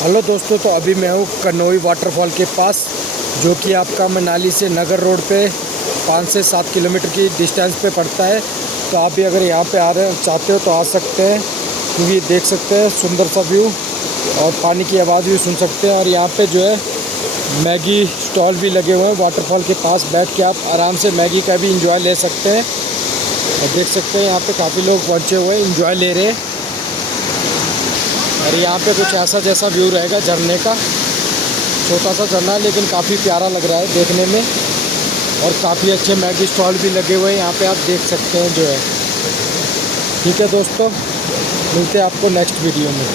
Hello दोस्तों, तो अभी मैं हूँ कनोई वाटरफॉल के पास, जो कि आपका मनाली से नगर रोड पे 5 से 7 किलोमीटर की डिस्टेंस पे पड़ता है। तो आप भी अगर यहाँ पे आ रहे चाहते हो तो आ सकते हैं, क्योंकि देख सकते हैं सुंदर सा व्यू और पानी की आवाज़ भी सुन सकते हैं। और यहाँ पे जो है मैगी स्टॉल भी लगे हुए हैं। वाटरफॉल के पास बैठ के आप आराम से मैगी का भी इंजॉय ले सकते हैं। और देख सकते हैं यहाँ पे काफ़ी लोग पहुँचे हुए हैं, इंजॉय ले रहे हैं। और यहाँ पे कुछ ऐसा जैसा व्यू रहेगा झरने का, छोटा सा झरना है लेकिन काफ़ी प्यारा लग रहा है देखने में। और काफ़ी अच्छे मैगी स्टॉल भी लगे हुए हैं यहाँ पे, आप देख सकते हैं जो है। ठीक है दोस्तों, मिलते हैं आपको नेक्स्ट वीडियो में।